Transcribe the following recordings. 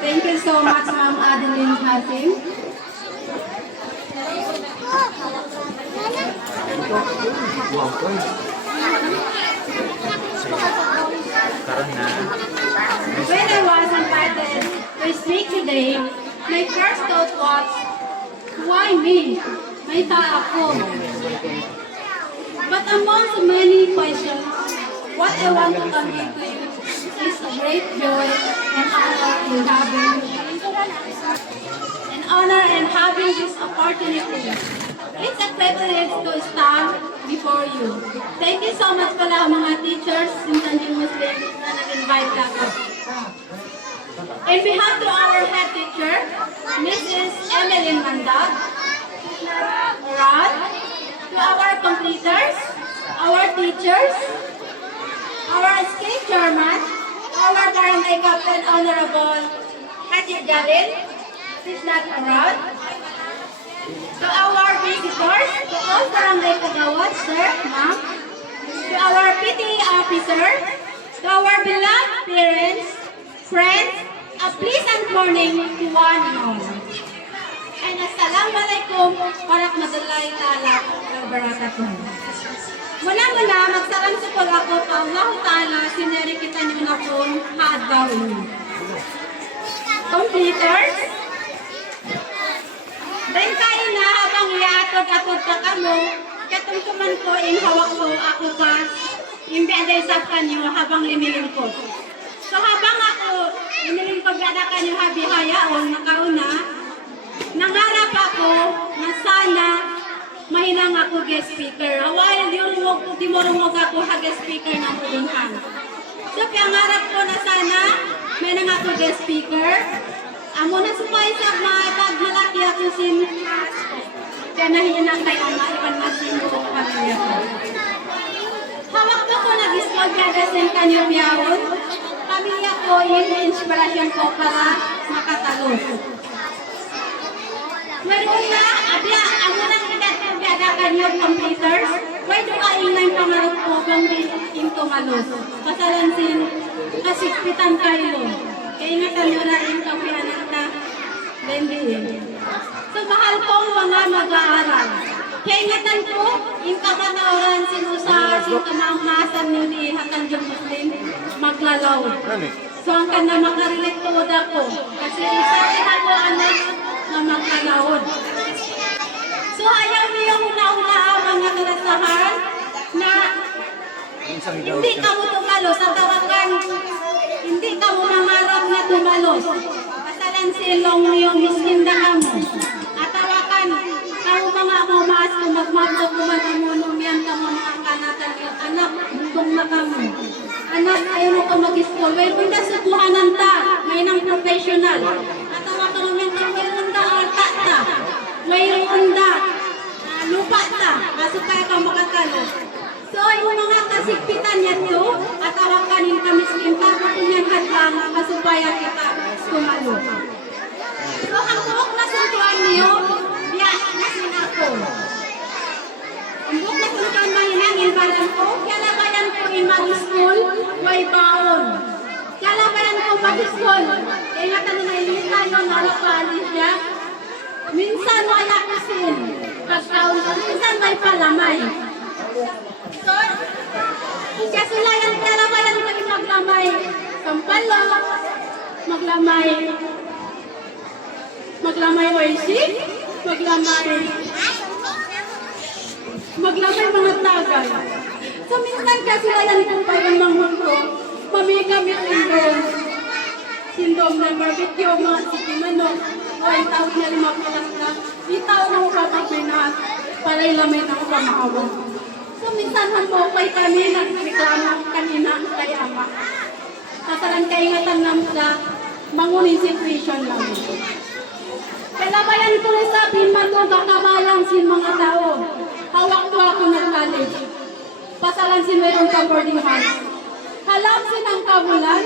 Thank you so much, Ma'am Adeline Hasim. When I was invited to speak today, my first thought was, why me? May ako. But among so many questions, what I want to convey to you is a great joy and honor in having this opportunity. It's a privilege to stand before you. Thank you so much pala mga teachers in Tanjung Muslim na nag-invite ako. In behalf to our head teacher, Mrs. Emeline Mandag, Rod, to our completers, our teachers, our skate chairman, our barangay captain, Honorable Haji Jalil, is not around. To our visitors, to all barangay kagawad, sir, ma'am, to our PTA officer, to our beloved parents, friends, a pleasant morning to one and all. And assalamualaikum warahmatullahi ta'ala wabarakatuh. Muna-muna, magsalam sa ako pa Allah Ta'ala, sineri kita niyo na pong haadgaw niyo. Completers, then kayo na habang iaatod-atod ka kamo, katungtuman ko, hawak ko, ako pa, imbiaday sa kanyo habang linilingkod. So habang ako, linilingkod gada kanyo habihayaon, nakauna, nangarap ako na sana mahinang ako guest speaker. While di morumog ako guest speaker ng pulinhan. So kaya ngarap ko na sana may nang ako guest speaker. Amo na supay sa mga malaki ako sin. Kaya nahinang kay ama iban masin ko pamilya ko. Hawak ko ko nag-ismod kada sin kanyo biyawon. Pamilya ko yung inspirasyon ko para makatalos. Ngayon na, abya, ang unang edad kanyo computers, why do I inang pangarap ko kung in tumalos? Kasalansin, kasikpitan kayo. Kaya ingatan nyo na yung kapianan na bendihin. So, mahal kong mga mag-aaral. Kaya ingatan ko, yung kamatauran sinusa, yung kamamasan nyo ni Tanjung Muslim, maglalaw. So, ang kanya makarelate to ako. Kasi isa rin ako anak na magkalahod. So, ayaw niyo una-una mga kalasahan na hindi ka mo tumalos. Ang tawagan, hindi ka mo mangarap na tumalos. Kasalan silong yung miskinda ka mo. At tawakan, kayo mga umaas kung magmato kumanunong yan ka mo mga kanatan yung anak, bundong na ka mo. Anak, ayaw mo ka mag-school. Well, kung nasukuhanan ta, may nang professional. At tawakan mo yung mayroong unda, lupa ta, kasupaya ka makakalo. So, yung mga kasigpitan yan yun, at awakanin kami skinta, kapunyan hadlang, kasupaya kita kumalo. So, ang buhok na suntuan niyo, biya, nasin ako. Ang buhok na suntuan na hinangin balan ko, kalabayan ko in mag-school, way baon. Kalabayan ko mag-school, kaya nga tanong na ilitan yung narapali siya, minsan wala kasin, minsan may palamay. So, kasulayan kalabayan ko yung maglamay, sampalo, maglamay oisik, maglamay mga tagal. So, minsan kasulayan ko pa yung mga ko, mamigamit yung sindom na barbecue, mga sikimanok, ay tawag na 5 na, itaw na ko kapagminat, para ilamay na ko pamakawan. So, minsan po kay kami, nagreklamo kanina kay ama. Kasalan kaingatan naman sa mangunin situation namin. Kailabayan ko rin sabihin man ko kakabalang sin mga tao. Hawak ko ako ng college. Pasalan sin mayroon ka boarding house. Halam sin ang kabulan,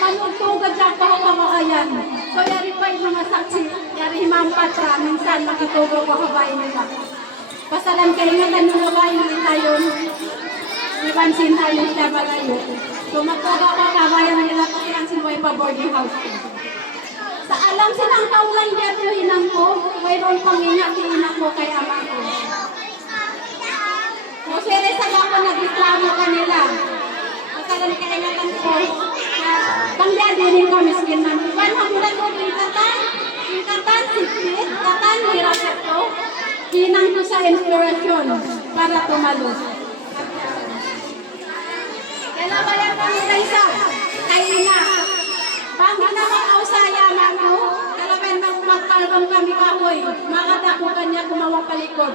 manugtugad siya pa ako kamakayan. So, yari pa yung mga saksi, yari himang patra, minsan makitugo ko kabayin nila. Pasalan kayo nga tanong kabayin nila yun, ipansin tayo siya malayo. So, magtuga ka kabayan nila kasi ang sinuway pa boarding house. Alam silang kaulan niya yung hinang ko, mayroon pang ingat yung hinang ko kay ama ko. So, seryosa ako nag-islamo kanila. Masalan kaingatan ko, bangga din kami miskin na. Iban hamulan ko, ingkatan, sipit, katan, hirap ito. Hinang ko sa inspirasyon para tumalos. Kailangan kami kaysa, kaya nga. Bangga naman ako sa yaman ko, kalaban magkalabang kami kahoy, makadakukan niya kumawang palikod.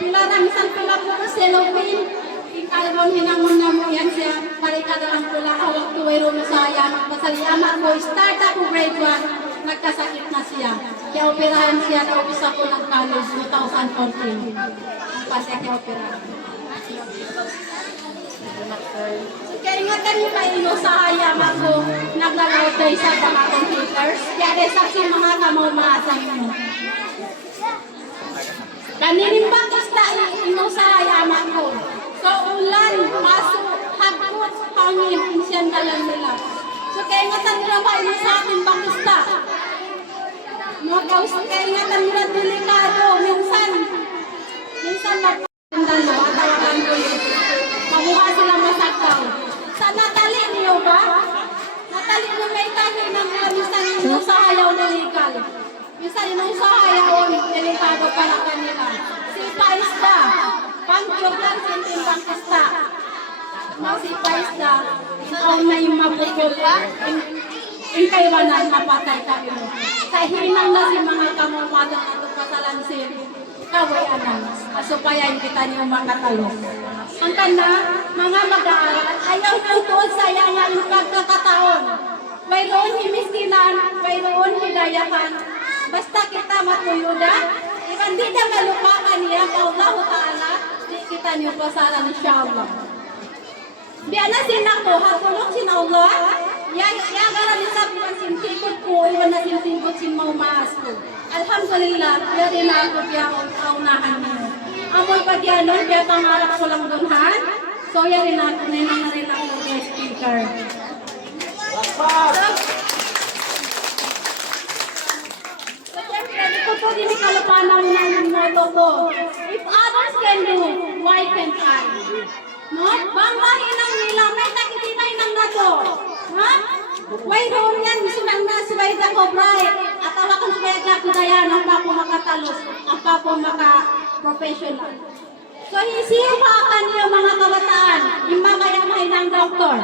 Pila na misan pila po ko cellophane, ikalabang hinamon na mo yan siya, parikada lang pula awag tuwero na sa yaman. Pasaliyaman ko, start ako grade 1, nagkasakit na siya. Kaya operahan siya, tapos ako ng college 2014. Pati kaya operahan. Kaya ingatan niyo pa ino sa hayaman ko, naglalawad tayo sa mga computers, kaya resak sa mga kamaumasan mo. Kaninimbang isda ino sa hayaman ko. So ulan, paso, hagkot, hangin, insyan dalan nila. So kaya ingatan nila pa ino sa ating bakista. Kaya ingatan nila delikado, minsan magpapandalo at tawagan ko yun. Mabuha sila masakaw. Sa natali niyo ba? Natali niyo may tayo ng minsan yung sa ayaw delikal. Minsan yung sa ayaw delikado para kanila. Si Paisda, pangkyog lang sintimbang kasta. Si Paisda, ikaw na yung mapukul. Yung kaiwanan, mapatay kayo. Sa hinang na si mga kamumatang na pasalansin. Kaway anan, asupayan kita niyo makatalo. Ang kana, mga mag-aaral, ayaw nang tuod sayang ang pagkakataon. Mayroon himiskinan, mayroon hidayakan. Basta kita matuyuda, iban di na malupakan niya, Allah Ta'ala, di kita niyo pasalan, insyaAllah. Biya na sinako, hatulong sin Allah, yagara ni sabihan sin tikot ko, iwan na sin tikot sin maumaas ko. Alhamdulillah, yari na ako biya kaunahan niyo. Amoy pa diyanon, kaya pangarap ko lang dunhan. So, yari na ako, nenang na rin ako guest speaker. So, siyempre, ito po din kalapanaw na yung motto ko. If others can do, why can't I? No? Banglahin ang nila, may takitinay ng nato. Ha? Why roon yan, sunang na subayda ko, bright. At awakan subayda ko dayan, ang pa po makatalos, ang pa po maka-professional. So, isiupakan niyo mga kabataan, yung mamayamay ng doktor.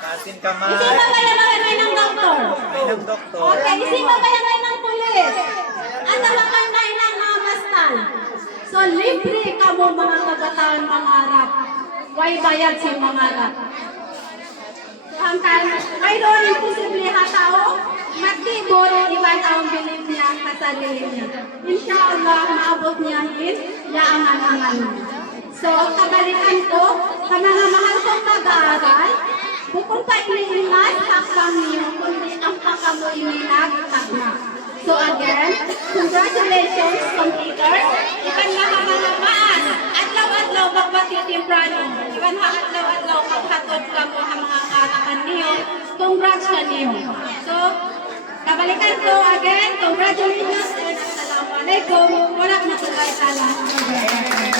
Kasin ka man. Isimamayamay ng doktor. May ng doktor. Okay, isimamayamay ng pulis. At awakan ng mga mastal. So, libre ka mo mga kabataan mangarap. Why bayad si mangarap? Hanggang mayroon yung posible hatao, matibot, iwan ang bilib niya sa sarili niya. Inshallah, maabot niya yun, yaangan-angan. So, kabalikan ko, sa mga mahal kong mag-aaral, bukod pa iniingat, hakbang niyo, kundi ang pakamuiminag, hakma. So again, congratulations, computers. Ikan na mga maas, adlaw-adlaw magpatitimprano. Ikan ha adlaw-adlaw maghatod ka mo ang mga karakan niyo. Congrats ka niyo. So, kabalikan ko again, congratulations and assalamualaikum warahmatullahi wabarakatuh.